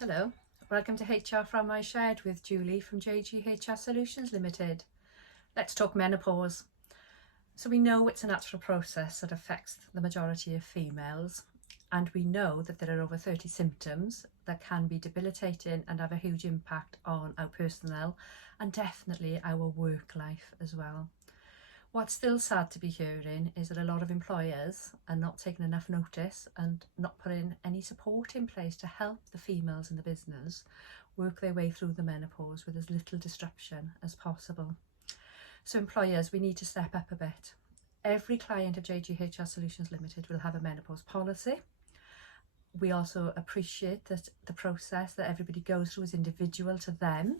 Hello, welcome to HR from my shed with Julie from JGHR Solutions Limited. Let's talk menopause. So we know it's a natural process that affects the majority of females, and we know that there are over 30 symptoms that can be debilitating and have a huge impact on our personal and definitely our work life as well. What's still sad to be hearing is that a lot of employers are not taking enough notice and not putting any support in place to help the females in the business work their way through the menopause with as little disruption as possible. So employers, we need to step up a bit. Every client of JGHR Solutions Limited will have a menopause policy. We also appreciate that the process that everybody goes through is individual to them.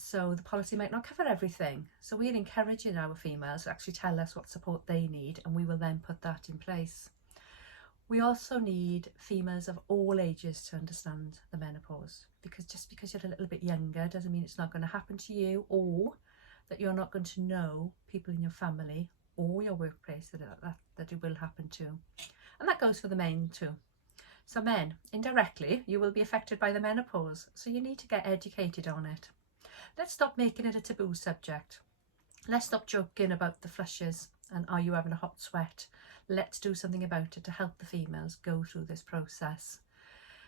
So the policy might not cover everything. So we're encouraging our females to actually tell us what support they need, and we will then put that in place. We also need females of all ages to understand the menopause, because just because you're a little bit younger doesn't mean it's not going to happen to you, or that you're not going to know people in your family or your workplace that it will happen to. And that goes for the men too. So men, indirectly, you will be affected by the menopause, so you need to get educated on it. Let's stop making it a taboo subject. Let's stop joking about the flushes and are you having a hot sweat. Let's do something about it to help the females go through this process.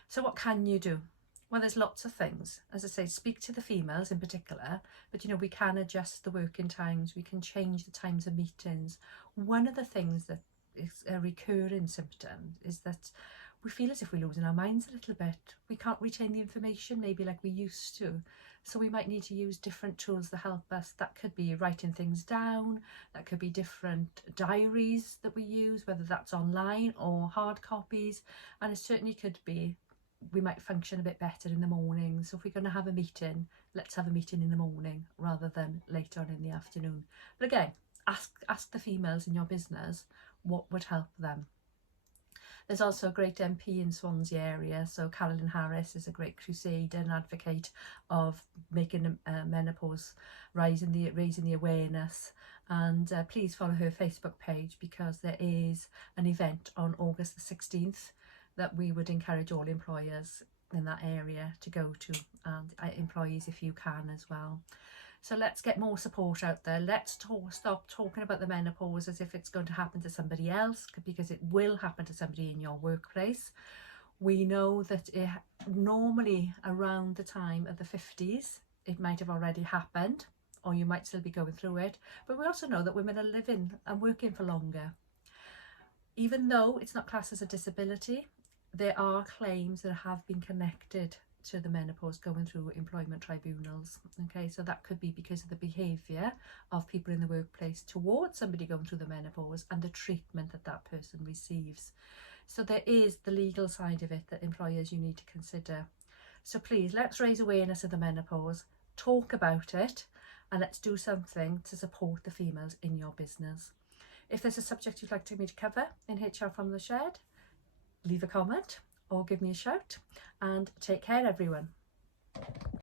So what can you do? Well, there's lots of things. As I say, speak to the females in particular, but we can adjust the working times, we can change the times of meetings. One of the things that is a recurring symptom is that we feel as if we're losing our minds a little bit. We can't retain the information maybe like we used to. So we might need to use different tools to help us. That could be writing things down, that could be different diaries that we use, whether that's online or hard copies. And it certainly could be we might function a bit better in the morning. So if we're going to have a meeting, let's have a meeting in the morning rather than later on in the afternoon. But again, ask the females in your business what would help them. There's also a great MP in Swansea area, so Carolyn Harris is a great crusader and advocate of making menopause, raising the awareness, and please follow her Facebook page, because there is an event on August the 16th that we would encourage all employers in that area to go to, and employees if you can as well. So let's get more support out there. Let's stop talking about the menopause as if it's going to happen to somebody else, because it will happen to somebody in your workplace. We know that normally around the time of the 50s, it might have already happened, or you might still be going through it. But we also know that women are living and working for longer. Even though it's not classed as a disability, there are claims that have been connected to the menopause going through employment tribunals. Okay, so that could be because of the behaviour of people in the workplace towards somebody going through the menopause and the treatment that that person receives. So there is the legal side of it that employers you need to consider. So please, let's raise awareness of the menopause, talk about it, and let's do something to support the females in your business. If there's a subject you'd like me to cover in HR from the Shed, leave a comment or give me a shout, and take care everyone.